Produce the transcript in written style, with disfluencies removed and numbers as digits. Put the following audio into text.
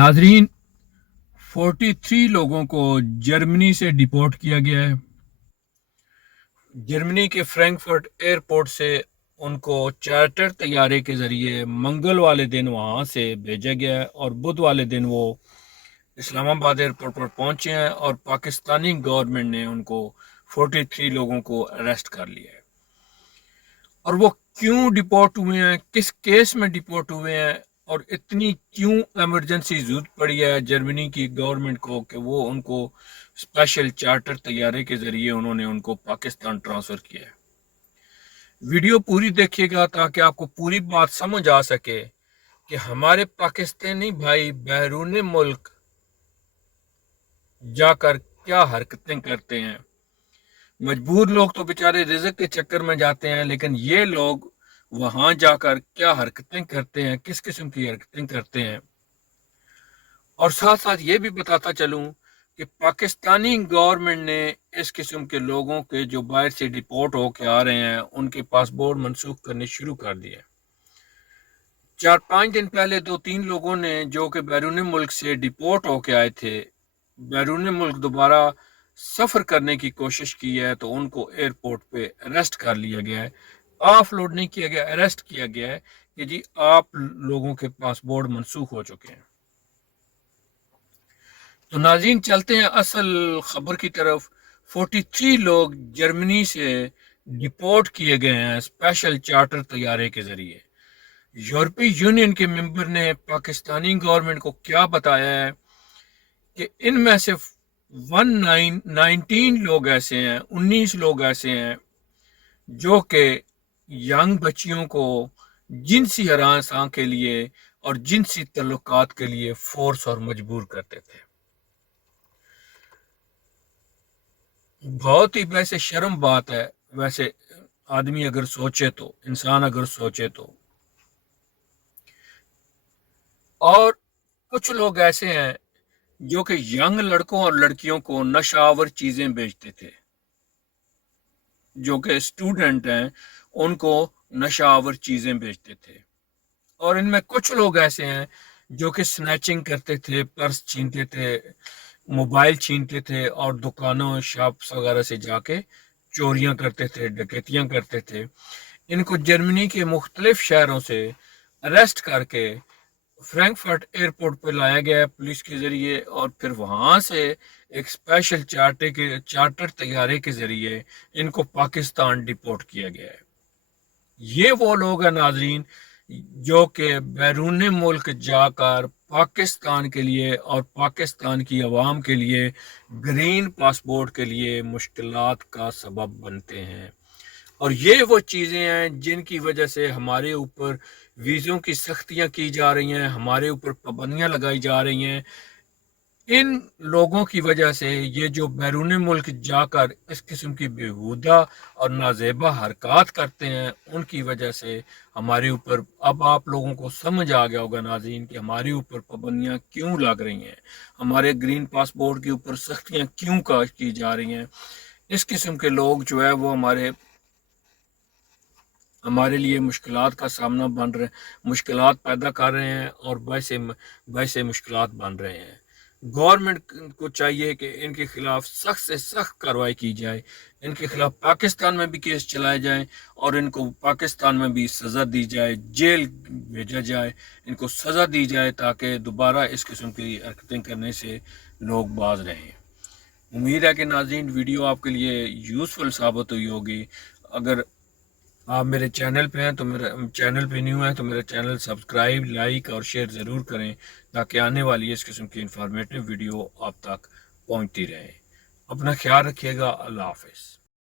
नाजरीन 43 लोगों को जर्मनी से डिपोर्ट किया गया है। जर्मनी के फ्रैंकफर्ट एयरपोर्ट से उनको चार्टर तैयारे के ज़रिए मंगल वाले दिन वहाँ से भेजा गया है और बुध वाले दिन वो इस्लामाबाद एयरपोर्ट पर पहुँचे हैं और पाकिस्तानी गवर्नमेंट ने उनको 43 लोगों को अरेस्ट कर लिया है। और वो क्यों डिपोर्ट हुए हैं, किस केस में डिपोर्ट हुए हैं और इतनी क्यों इमरजेंसी जरूरत पड़ी है जर्मनी की गवर्नमेंट को कि वो उनको स्पेशल चार्टर तैयारे के ज़रिए उन्होंने उनको पाकिस्तान ट्रांसफ़र किया है। वीडियो पूरी देखिएगा ताकि आपको पूरी बात समझ आ सके कि हमारे पाकिस्तानी भाई बैरून मुल्क जाकर क्या हरकतें करते हैं। मजबूर लोग तो बेचारे रिज़्क के चक्कर में जाते हैं, लेकिन ये लोग वहां जाकर क्या हरकतें करते हैं, किस किस्म की हरकतें करते हैं। और साथ साथ ये भी बताता चलूं कि पाकिस्तानी गवर्नमेंट ने इस किस्म के लोगों के जो बाहर से डिपोर्ट होके आ रहे हैं उनके पासपोर्ट मनसूख करने शुरू कर दिए। 4-5 दिन पहले 2-3 लोगों ने जो कि बैरून मुल्क से डिपोर्ट होके आए थे, बैरून मुल्क दोबारा सफ़र करने की कोशिश की है तो उनको एयरपोर्ट पे अरेस्ट कर लिया गया है। ऑफलोड नहीं किया गया, अरेस्ट किया गया है कि जी आप लोगों के पासपोर्ट मनसूख हो चुके हैं। तो नाज़रीन चलते हैं असल खबर की तरफ। 43 लोग जर्मनी से डिपोर्ट किए गए हैं स्पेशल चार्टर तैयारे के जरिए। यूरोपीय यूनियन के मेंबर ने पाकिस्तानी गवर्नमेंट को क्या बताया है कि इनमें से 19 लोग ऐसे हैं, 19 लोग ऐसे हैं जो कि यंग बच्चियों को जिनसी हरासा के लिए और जिनसी तल्लुकात के लिए फोर्स और मजबूर करते थे। बहुत ही वैसे शर्म बात है, वैसे आदमी अगर सोचे तो, इंसान अगर सोचे तो। और कुछ लोग ऐसे हैं जो कि यंग लड़कों और लड़कियों को नशावर चीजें बेचते थे, जो कि स्टूडेंट हैं उनको नशावर चीजें बेचते थे। और इनमें कुछ लोग ऐसे हैं जो कि स्नैचिंग करते थे, पर्स छीनते थे, मोबाइल छीनते थे और दुकानों शॉप्स वगैरह से जाके चोरियां करते थे, डकैतियां करते थे। इनको जर्मनी के मुख्तलिफ शहरों से अरेस्ट करके फ्रैंकफर्ट एयरपोर्ट पर लाया गया पुलिस के जरिए और फिर वहां से एक स्पेशल चार्टर तैयारे के जरिए इनको पाकिस्तान डिपोर्ट किया गया है। ये वो लोग हैं नाजरीन जो कि बैरून मुल्क जाकर पाकिस्तान के लिए और पाकिस्तान की आवाम के लिए ग्रीन पासपोर्ट के लिए मुश्किलात का सबब बनते हैं। और ये वो चीज़ें हैं जिनकी वजह से हमारे ऊपर वीज़ों की सख्तियां की जा रही हैं, हमारे ऊपर पाबंदियां लगाई जा रही हैं। इन लोगों की वजह से ये जो बैरून मुल्क जाकर इस किस्म की बेहुदा और नाजेबा हरकत करते हैं, उनकी वजह से हमारे ऊपर, अब आप लोगों को समझ आ गया होगा नाज़रीन कि हमारे ऊपर पाबंदियां क्यों लग रही हैं, हमारे ग्रीन पासपोर्ट के ऊपर सख्तियां क्यों की जा रही हैं। इस किस्म के लोग जो है वो हमारे लिए मुश्किलात का सामना बन रहे, मुश्किलात पैदा कर रहे हैं और वैसे मुश्किलात बन रहे हैं। गवर्नमेंट को चाहिए कि इनके खिलाफ सख्त से सख्त कार्रवाई की जाए, इनके खिलाफ पाकिस्तान में भी केस चलाए जाए और इनको पाकिस्तान में भी सज़ा दी जाए, जेल भेजा जाए, इनको सज़ा दी जाए ताकि दोबारा इस किस्म की हरकतें करने से लोग बाज रहें। उम्मीद है कि नाज़रीन वीडियो आपके लिए यूज़फुल साबित हुई होगी। अगर आप मेरे चैनल पे हैं तो मेरा चैनल पे न्यू है तो मेरा चैनल सब्सक्राइब, लाइक और शेयर ज़रूर करें ताकि आने वाली इस किस्म की इंफॉर्मेटिव वीडियो आप तक पहुंचती रहे। अपना ख्याल रखिएगा। अल्लाह हाफिज़।